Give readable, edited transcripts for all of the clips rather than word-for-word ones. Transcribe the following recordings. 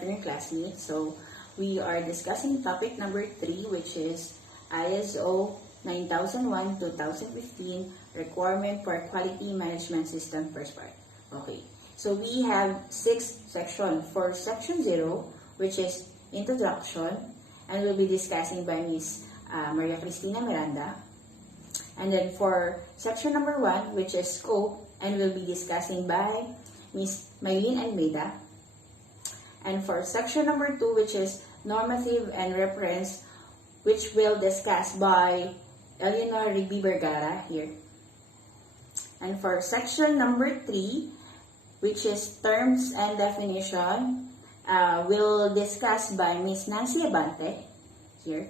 afternoon, classmates. So, we are discussing topic number 3, which is ISO 9001-2015 requirement for quality management system first part. Okay, so we have 6 sections. For section 0, which is introduction, and we'll be discussing by Ms. Maria Cristina Miranda. And then for section number 1, which is scope, and we'll be discussing by Ms. Maylene Almeida. And for section number 2, which is normative and reference, which will discuss by Eleanor Rigby Vergara here. And for section number 3, which is terms and definition, will discuss by Ms. Nancy Abante here.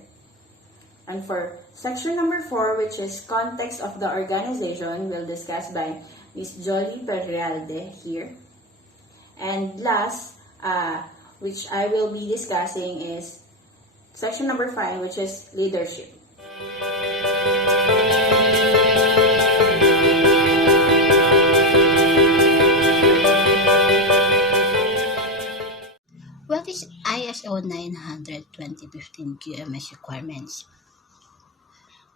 And for section number 4, which is context of the organization, will discuss by Ms. Jolie Perrealde here. And last, which I will be discussing is section number 5, which is leadership. What is ISO 900-2015 QMS requirements?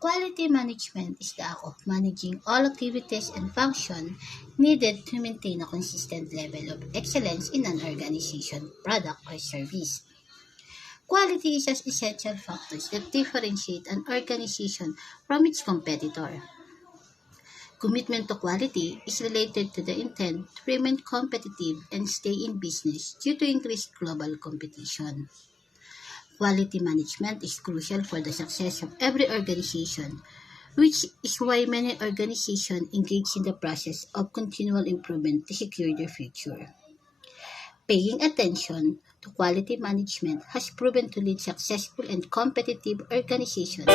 Quality management is the act of managing all activities and functions needed to maintain a consistent level of excellence in an organization, product, or service. Quality is an essential factor that differentiate an organization from its competitor. Commitment to quality is related to the intent to remain competitive and stay in business due to increased global competition. Quality management is crucial for the success of every organization, which is why many organizations engage in the process of continual improvement to secure their future. Paying attention to quality management has proven to lead successful and competitive organizations.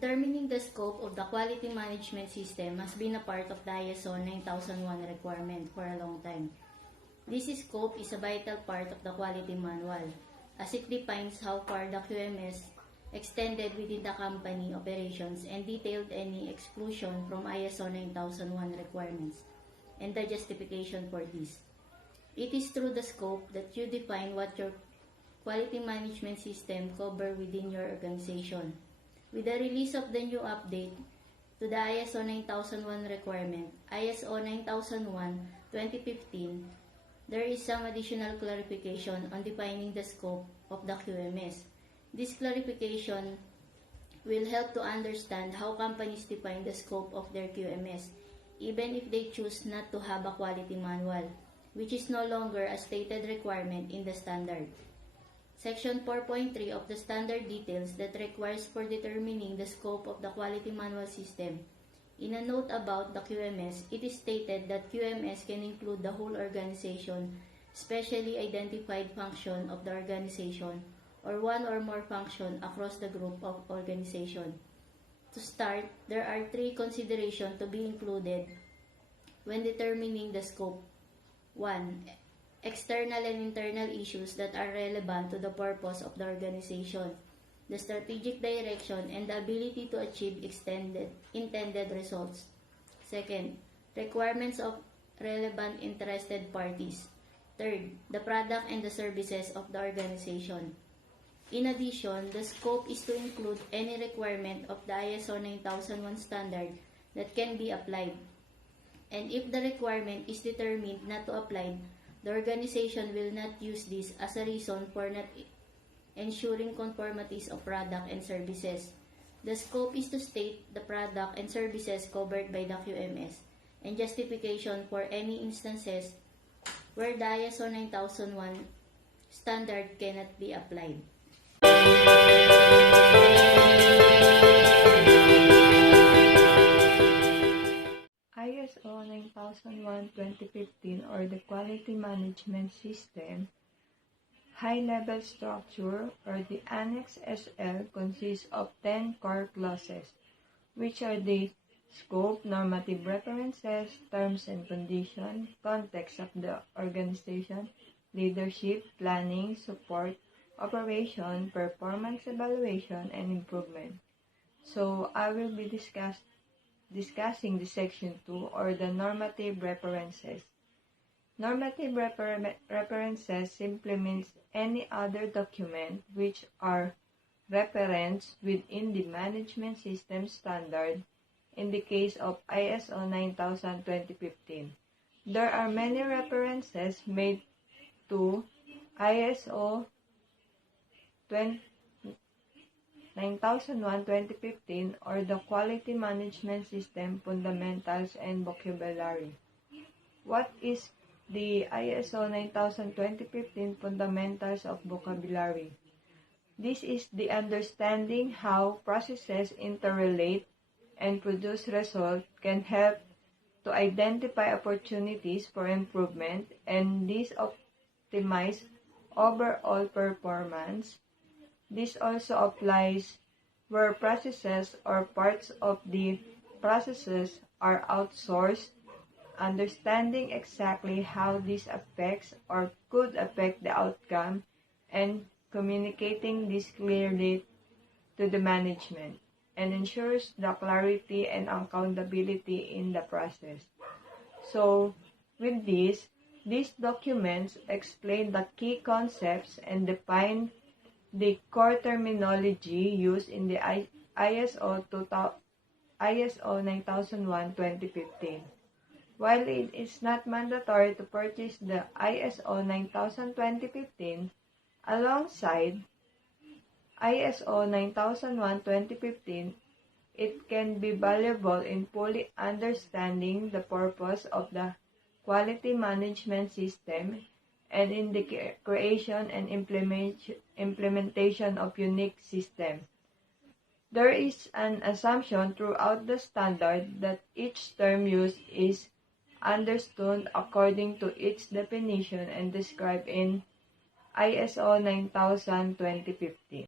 Determining the scope of the quality management system has been a part of the ISO 9001 requirement for a long time. This scope is a vital part of the quality manual, as it defines how far the QMS extended within the company operations and detailed any exclusion from ISO 9001 requirements and the justification for this. It is through the scope that you define what your quality management system covers within your organization. With the release of the new update to the ISO 9001 requirement, ISO 9001-2015, there is some additional clarification on defining the scope of the QMS. This clarification will help to understand how companies define the scope of their QMS, even if they choose not to have a quality manual, which is no longer a stated requirement in the standard. Section 4.3 of the standard details that requires for determining the scope of the quality manual system. In a note about the QMS, it is stated that QMS can include the whole organization, specially identified function of the organization, or one or more function across the group of organization. To start, there are 3 considerations to be included when determining the scope. 1. External and internal issues that are relevant to the purpose of the organization, the strategic direction, and the ability to achieve intended results. Second, requirements of relevant interested parties. Third, the product and the services of the organization. In addition, the scope is to include any requirement of the ISO 9001 standard that can be applied. And if the requirement is determined not to apply, the organization will not use this as a reason for not ensuring conformities of product and services. The scope is to state the product and services covered by the QMS and justification for any instances where the ISO 9001 standard cannot be applied. ISO 9001-2015 or the Quality Management System high-level structure or the Annex SL consists of 10 core clauses, which are the scope, normative references, terms and conditions, context of the organization, leadership, planning, support, operation, performance evaluation, and improvement. So I will be discussing the section 2, or the normative references. Normative references simply means any other document which are referenced within the management system standard. In the case of ISO 9000:2015, there are many references made to ISO 9001:2015 or the Quality Management System Fundamentals and Vocabulary. What is the ISO 9000:2015 Fundamentals of Vocabulary? This is the understanding how processes interrelate and produce results, can help to identify opportunities for improvement, and this optimize overall performance. This also applies where processes or parts of the processes are outsourced. Understanding exactly how this affects or could affect the outcome and communicating this clearly to the management, and ensures the clarity and accountability in the process. So, with this, these documents explain the key concepts and define the core terminology used in the ISO 9001:2015. While it is not mandatory to purchase the ISO 9000:2015, alongside ISO 9001:2015, it can be valuable in fully understanding the purpose of the quality management system and in the creation and implementation of unique systems. There is an assumption throughout the standard that each term used is understood according to its definition and described in ISO 9000:2015.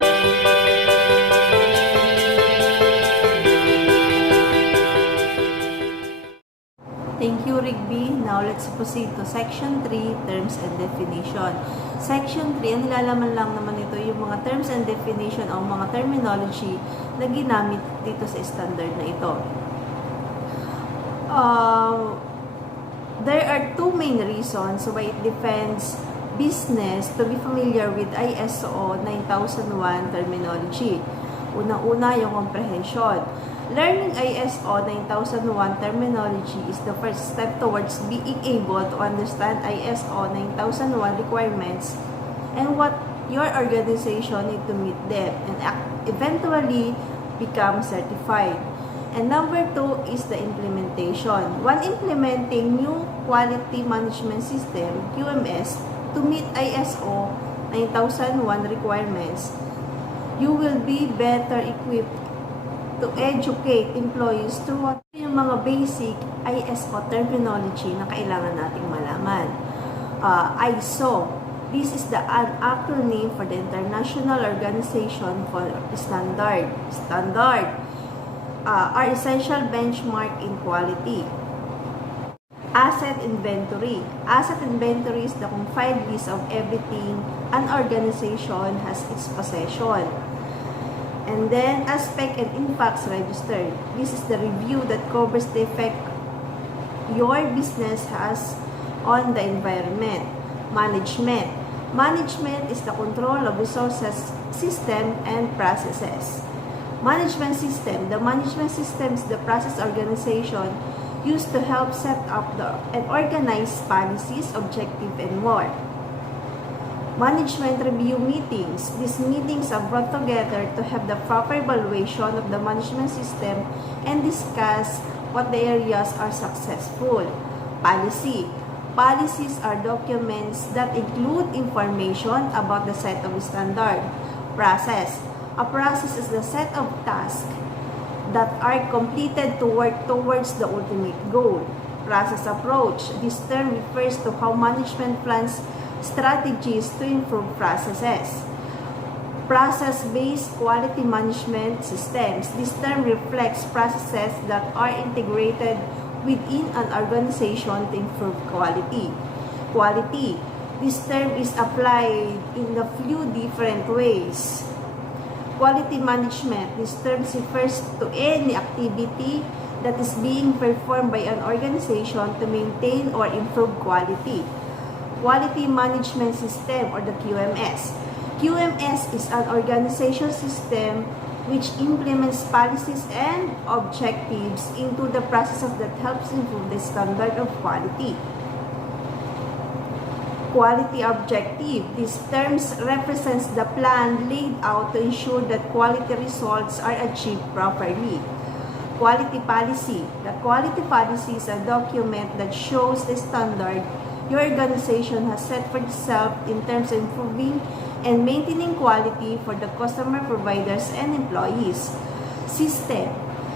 Thank you, Rigby. Now, let's proceed to Section 3, Terms and Definition. Section 3, ang nilalaman lang naman ito yung mga terms and definition o mga terminology na ginamit dito sa standard na ito. There are two main reasons why it defends business to be familiar with ISO 9001 terminology. Unang-una, yung comprehension. Learning ISO 9001 terminology is the first step towards being able to understand ISO 9001 requirements and what your organization need to meet them and eventually become certified. And number 2 is the implementation. When implementing new quality management system, QMS, to meet ISO 9001 requirements, you will be better equipped to educate employees through yung mga basic ISO terminology na kailangan nating malaman. ISO, this is the acronym for the International Organization for Standard. Are essential benchmark in quality. Asset inventory. Asset inventory is the compiled list of everything an organization has its possession. And then, aspect and impacts register. This is the review that covers the effect your business has on the environment. Management. Management is the control of resources, system, and processes. Management system. The management system is the process organization used to help set up and organize policies, objectives, and more. Management review meetings. These meetings are brought together to have the proper evaluation of the management system and discuss what the areas are successful. Policy. Policies are documents that include information about the set of standard. Process. A process is the set of tasks that are completed to work towards the ultimate goal. Process approach. This term refers to how management plans strategies to improve processes. Process-based quality management systems. This term reflects processes that are integrated within an organization to improve quality. Quality. This term is applied in a few different ways. Quality management. This term refers to any activity that is being performed by an organization to maintain or improve quality. Quality Management System or the QMS. QMS is an organization system which implements policies and objectives into the process that helps improve the standard of quality. Quality objective. These terms represents the plan laid out to ensure that quality results are achieved properly. Quality policy. The quality policy is a document that shows the standard your organization has set for itself in terms of improving and maintaining quality for the customer, providers, and employees. System.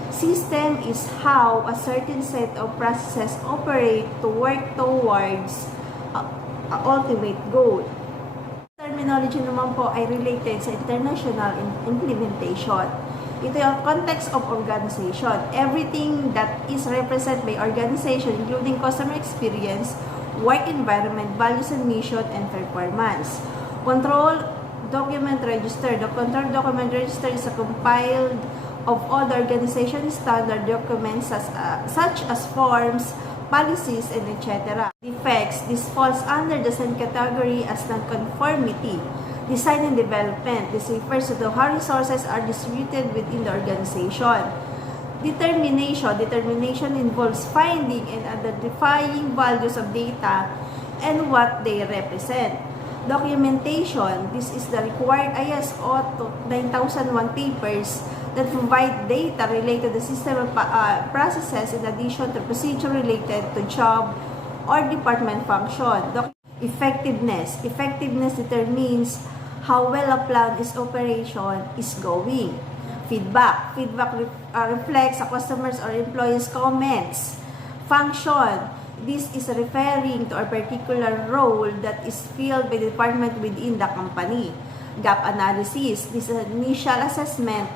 System is how a certain set of processes operate to work towards ultimate goal. Terminology naman po ay related sa international implementation. Ito yung context of organization. Everything that is represented by organization, including customer experience, work environment, values and mission, and performance. Control document register. The control document register is a compiled of all the organization standard documents such as forms, policies, and etc. Defects. This falls under the same category as non-conformity. Design and development. This refers to how resources are distributed within the organization. Determination. Determination involves finding and identifying values of data and what they represent. Documentation. This is the required ISO 9001 papers that provide data related to the system of processes in addition to procedure related to job or department function. Effectiveness. Effectiveness determines how well a plan is operation is going. Feedback. Feedback reflects a customer's or employee's comments. Function. This is referring to a particular role that is filled by the department within the company. Gap analysis. This is an initial assessment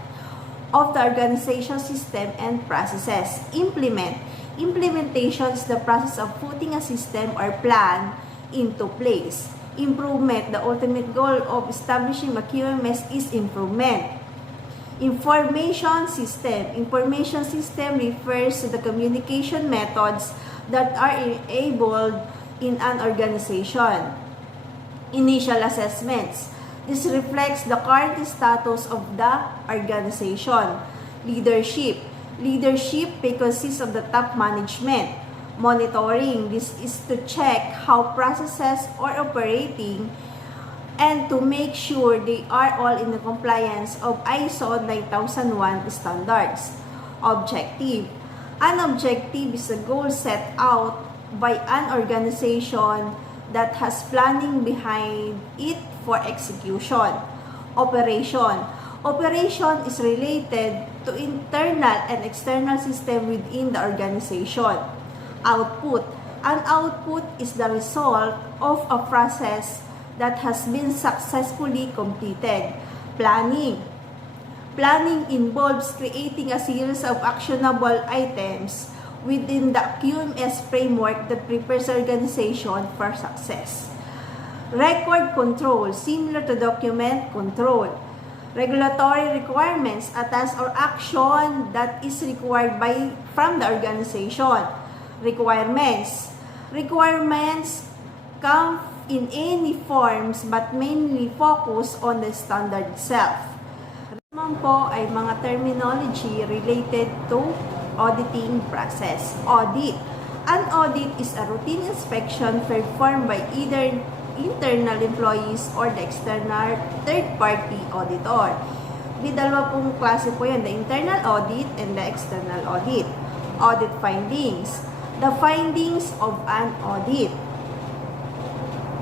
of the organization system and processes. Implement. Implementation is the process of putting a system or plan into place. Improvement. The ultimate goal of establishing a QMS is improvement. Information system. Information system refers to the communication methods that are enabled in an organization. Initial assessments. This reflects the current status of the organization. Leadership. Leadership consists of the top management. Monitoring. This is to check how processes are operating and to make sure they are all in the compliance of ISO 9001 standards. Objective. An objective is a goal set out by an organization that has planning behind it for execution. Operation. Operation is related to internal and external system within the organization. Output. An output is the result of a process that has been successfully completed. Planning. Planning involves creating a series of actionable items within the QMS framework that prepares organization for success. Record control, similar to document control. Regulatory requirements, a task or action that is required from the organization. Requirements. Requirements come in any forms but mainly focus on the standard itself. Naman po ay mga terminology related to auditing process. Audit. An audit is a routine inspection performed by either internal employees or the external third-party auditor. May dalawa pong klase po yan, the internal audit and the external audit. Audit findings. The findings of an audit.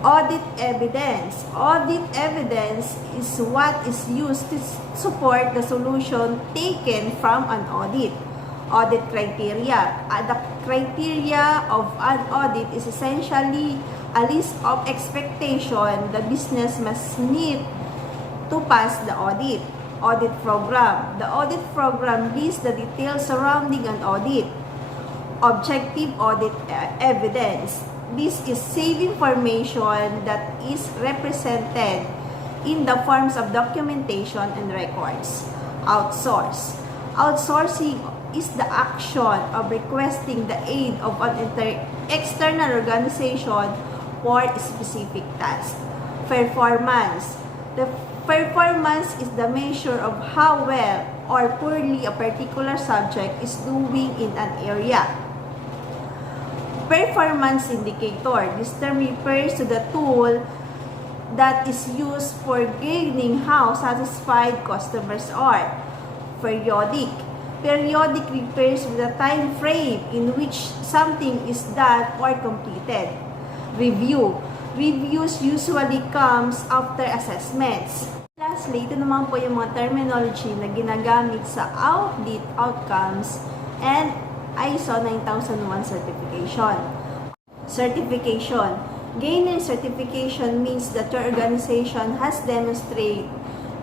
Audit evidence. Audit evidence is what is used to support the solution taken from an audit. Audit criteria. The criteria of an audit is essentially a list of expectation the business must meet to pass the audit. Audit program. The audit program lists the details surrounding an audit. Objective audit evidence. this is saving information that is represented in the forms of documentation and records. Outsource. Outsourcing is the action of requesting the aid of an external organization for a specific task. Performance. The performance is the measure of how well or poorly a particular subject is doing in an area. Performance indicator. This term refers to the tool that is used for gaining how satisfied customers are. Periodic. Periodic refers to the time frame in which something is done or completed. Review. Reviews usually comes after assessments. Lastly, ito naman po yung mga terminology na ginagamit sa audit outcomes and ISO 9001 certification. Certification. Gaining certification means that your organization has demonstrated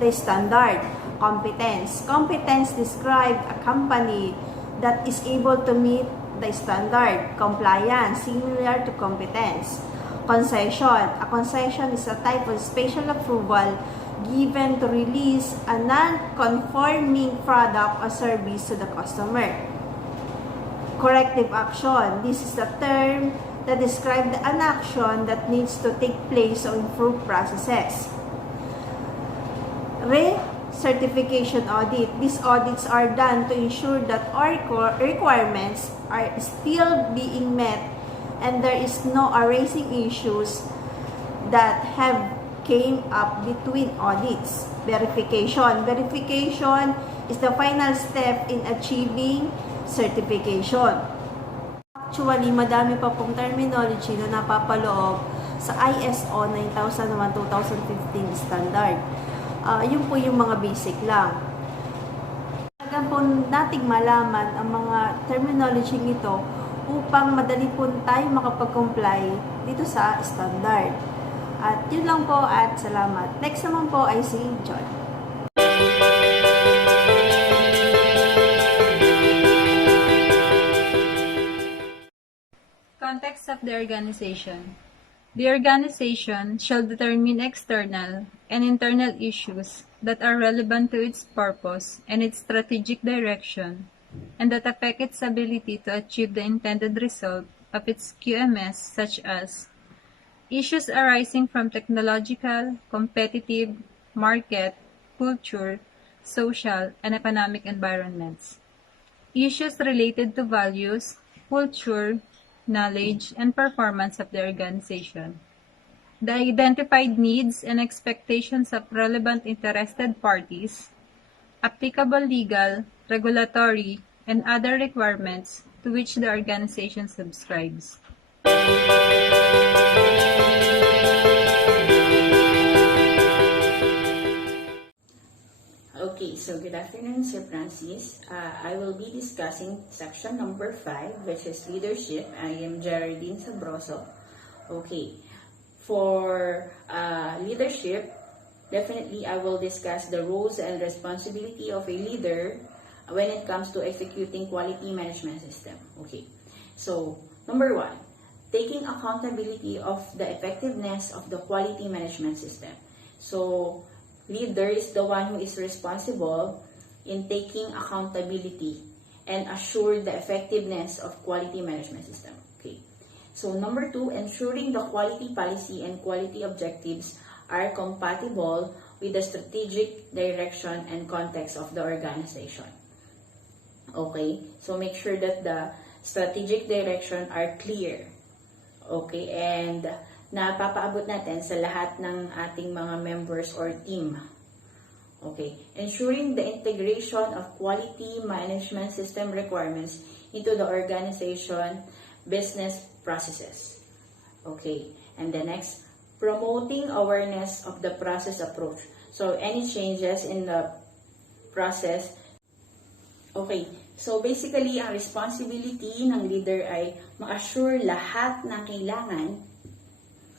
the standard. Competence. Competence describes a company that is able to meet the standard. Compliance, similar to competence. Concession. A concession is a type of special approval given to release a non-conforming product or service to the customer. Corrective action. This is the term that describes an action that needs to take place to improve processes. Certification audit. These audits are done to ensure that our requirements are still being met and there is no arising issues that have came up between audits. Verification. Verification is the final step in achieving certification. Actually, madami pa pong terminology na napapaloob sa ISO 9001-2015 standard. Yun po yung mga basic lang. Talagang po nating malaman ang mga terminology nito upang madali po tayo makapag-comply dito sa standard. At yun lang po at salamat. Next naman po ay si John. Context of the organization. The organization shall determine external and internal issues that are relevant to its purpose and its strategic direction, and that affect its ability to achieve the intended result of its QMS, such as issues arising from technological, competitive, market, culture, social, and economic environments, issues related to values, culture, knowledge, and performance of the organization, the identified needs and expectations of relevant interested parties, applicable legal, regulatory, and other requirements to which the organization subscribes. Okay, so good afternoon, Sir Francis. I will be discussing section number 5, which is leadership. I am Geraldine Sabroso. Okay, for leadership, definitely I will discuss the roles and responsibility of a leader when it comes to executing quality management system. Okay, so number 1, taking accountability of the effectiveness of the quality management system. So leader is the one who is responsible in taking accountability and assure the effectiveness of quality management system. Okay. So number 2, ensuring the quality policy and quality objectives are compatible with the strategic direction and context of the organization. Okay. So make sure that the strategic direction are clear. Okay. And napapaabot natin sa lahat ng ating mga members or team. Okay. Ensuring the integration of quality management system requirements into the organization business processes. Okay. And the next, promoting awareness of the process approach. So, any changes in the process. Okay. So, basically, ang responsibility ng leader ay ma-assure lahat ng kailangan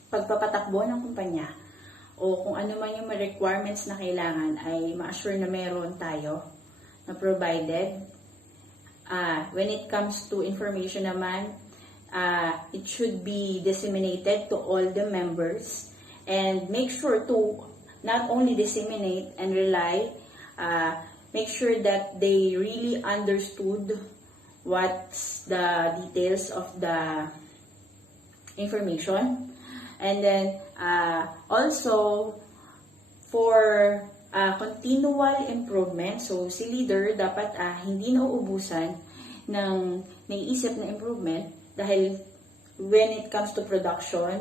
pagpapatakbo ng kumpanya o kung ano man yung requirements na kailangan ay ma-assure na meron tayo na provided. When it comes to information naman, it should be disseminated to all the members, and make sure to not only disseminate and rely, make sure that they really understood what's the details of the information. And then also for continual improvement, so si leader dapat hindi nauubusan ng naiisip na improvement, dahil when it comes to production,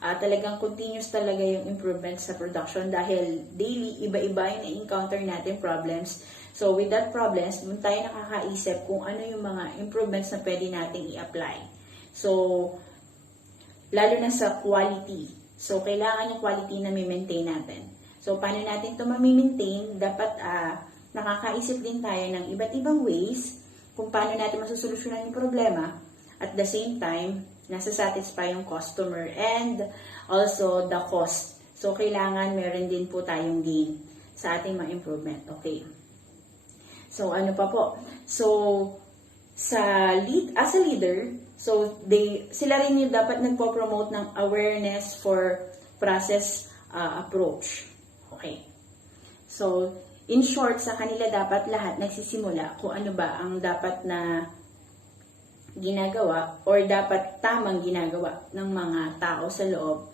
talagang continuous talaga yung improvement sa production, dahil daily iba-iba yung na-encounter natin problems. So with that problems, dun tayo nakakaisip kung ano yung mga improvements na pwede nating i-apply. So lalo na sa quality. So kailangan yung quality na i-maintain natin. So paano natin ito ma-maintain? Dapat nakakaisip din tayo ng iba't ibang ways kung paano natin masusolusyonan yung problema. At the same time, nasa-satisfy yung customer and also the cost. So, kailangan meron din po tayong gain sa ating mga improvement. Okay. So, ano pa po? So, as a leader, so sila rin yung dapat nagpo-promote ng awareness for process approach. Okay. So, in short, sa kanila dapat lahat nagsisimula kung ano ba ang dapat na ginagawa or dapat tamang ginagawa ng mga tao sa loob.